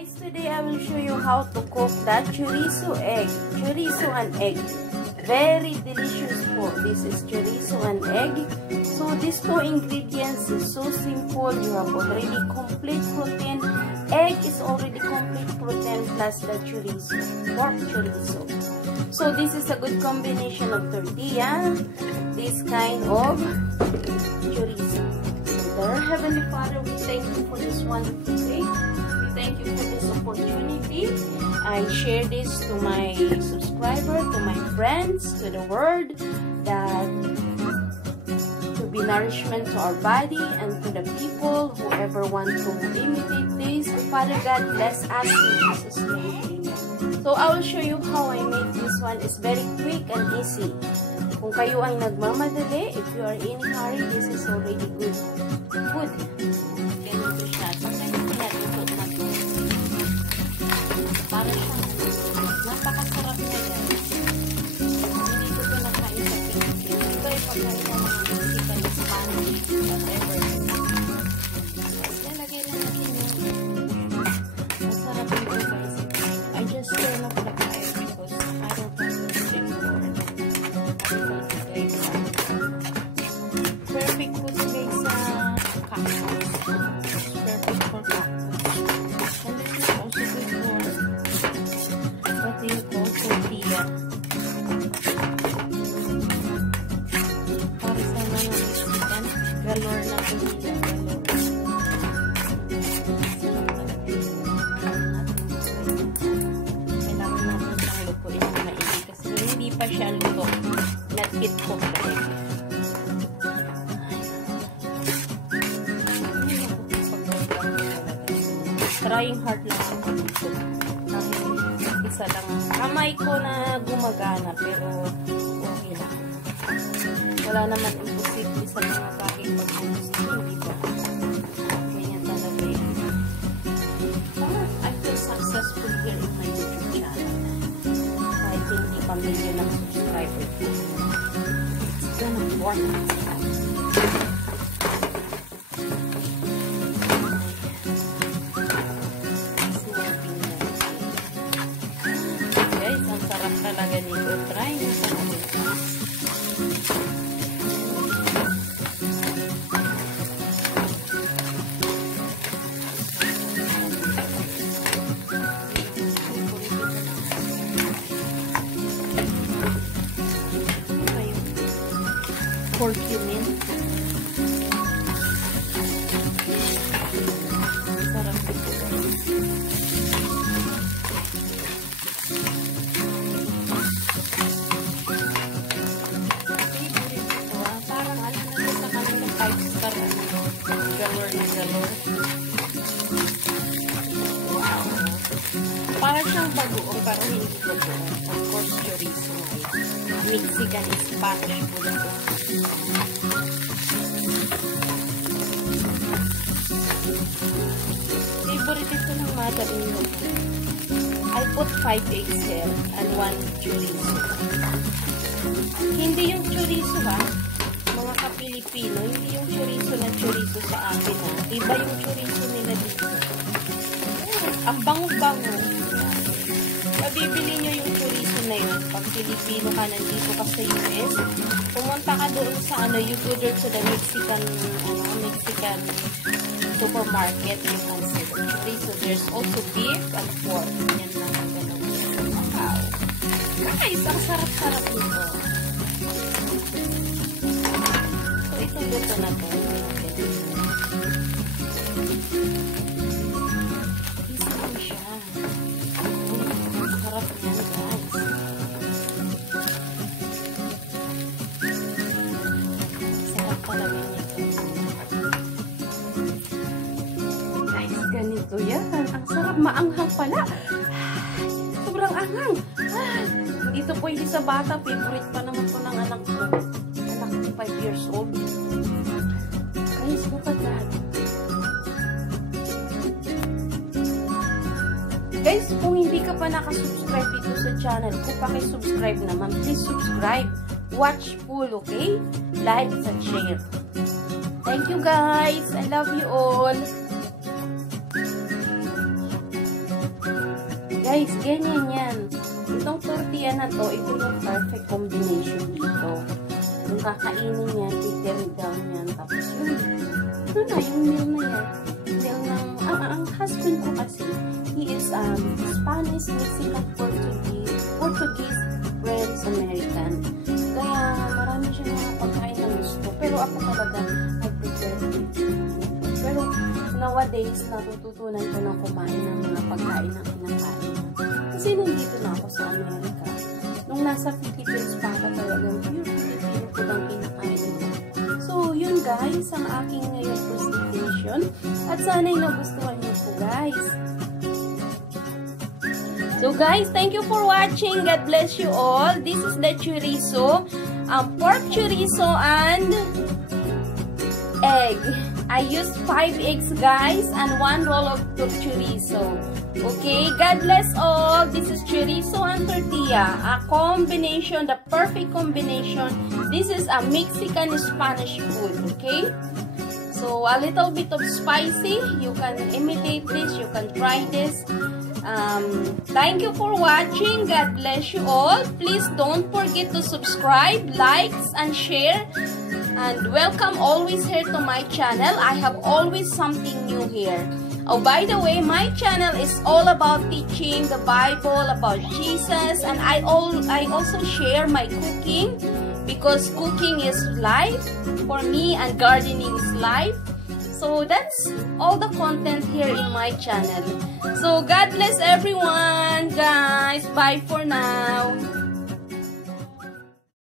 Guys, today I will show you how to cook that chorizo egg. Chorizo and egg. Very delicious po. This is chorizo and egg. So these two ingredients is so simple. You have already complete protein. Egg is already complete protein plus the chorizo. Pork chorizo. So this is a good combination of tortilla. This kind of chorizo. So dear Heavenly Father, we thank you for this wonderful day. Thank you for this opportunity. I share this to my subscriber, to my friends, to the world, that to be nourishment to our body and to the people, whoever want to imitate this. Father God, bless us in Jesus' name. Amen. So I will show you how I make this one. It's very quick and easy. Kung kayo ay nagmamadali, if you are in a hurry, this is already good. Good. Ganito siya. Para siyang napakasarap niya guys. Hindi ko ito nakain sa Pilipinas. Ito ay pagkain na mga Mexican, Spanish, whatever. Lalagay lang natin yung masarap ito guys. I just turn off the fire because I don't want to stick for it. Perfect food guys sa cactus. Perfect for cactus. Tortilla. Para sa mga Mexican, galore na tortilla. Kailangan natin siyang lutuin ng maigi kasi hindi pa siya luto. Not fit cook the egg. Trying hard lang ako dito. Isa lang kamay ko na gumagana pero okay lang. Wala naman imposible sa mga bagay pag gusto, hindi ba? Ganyan talaga yan. I feel successful here in my YouTube channel. Kahit hindi pamilya ng subscriber ko. It's gonna work. Talaga nito. Try nyo sa mga. Curcumin. Sarap ito. Wow. Para siyang bagoong pero hindi bagoong. Of course, chorizo. Mexican is Spanish po ito. Favorite ito ng mother-in-law. I put 5 eggs here and 1 chorizo. Hindi yung chorizo ha. Mga ka-Pilipino, hindi yung chorizo na chorizo sa akin ha. Iba yung chorizo nila dito. Ang bango-bango. Mabibili nyo yung chorizo na yun. Pag Pilipino ka nandito ka sa US, pumunta ka doon sa you go there to the Mexican supermarket. You can see the chorizo. There's also beef and pork. Yan lang ang ganun. Wow. Guys, ang sarap-sarap nito. So, itong luto na to. Isa lang siya. Sarap yan, guys. Sarap talaga nito. Guys, ganito yan. Ang sarap, maanghang pala. Sobrang anghang. Hindi ito pwede sa bata. Favorite pa naman ko ng anak ko. Anak ko 5 years old. Guys, look at that. Guys, kung hindi ka pa nakasubscribe dito sa channel ko, pakisubscribe naman. Please subscribe. Watch full, okay? Like and share. Thank you guys. I love you all. Guys, ganyan yan. Itong tortilla na to, ito yung perfect combination dito. Yung kakainin niya, titirid down yan. Tapos yun, ito na, yung meal na yan. Meal ng, ang husband ko kasi, he is Spanish, Mexican, Portuguese, French, American. Kaya marami siya mga pagkain na gusto. Pero ako talaga, I-prefer pero nowadays, natututunan ko na kumain ng mga pagkain na kinakain. Kasi nandito na ako sa Amerika. Nung nasa Philippines pa ako talagang pure Filipino ko lang kinakain ko. So, yun guys, ang aking ngayon presentation. At sana'y nagustuhan niyo po guys. So guys, thank you for watching. God bless you all. This is the chorizo, pork chorizo and egg. I used 5 eggs guys and 1 roll of chorizo. Okay, God bless all. This is chorizo and tortilla. A combination, the perfect combination. This is a Mexican Spanish food. Okay. So a little bit of spicy. You can imitate this. You can try this. Thank you for watching. God bless you all. Please don't forget to subscribe, likes, and share. And welcome always here to my channel. I have always something new here. Oh, by the way, my channel is all about teaching the Bible, about Jesus, and I also share my cooking because cooking is life for me and gardening is life. So that's all the content here in my channel. So God bless everyone, guys. Bye for now.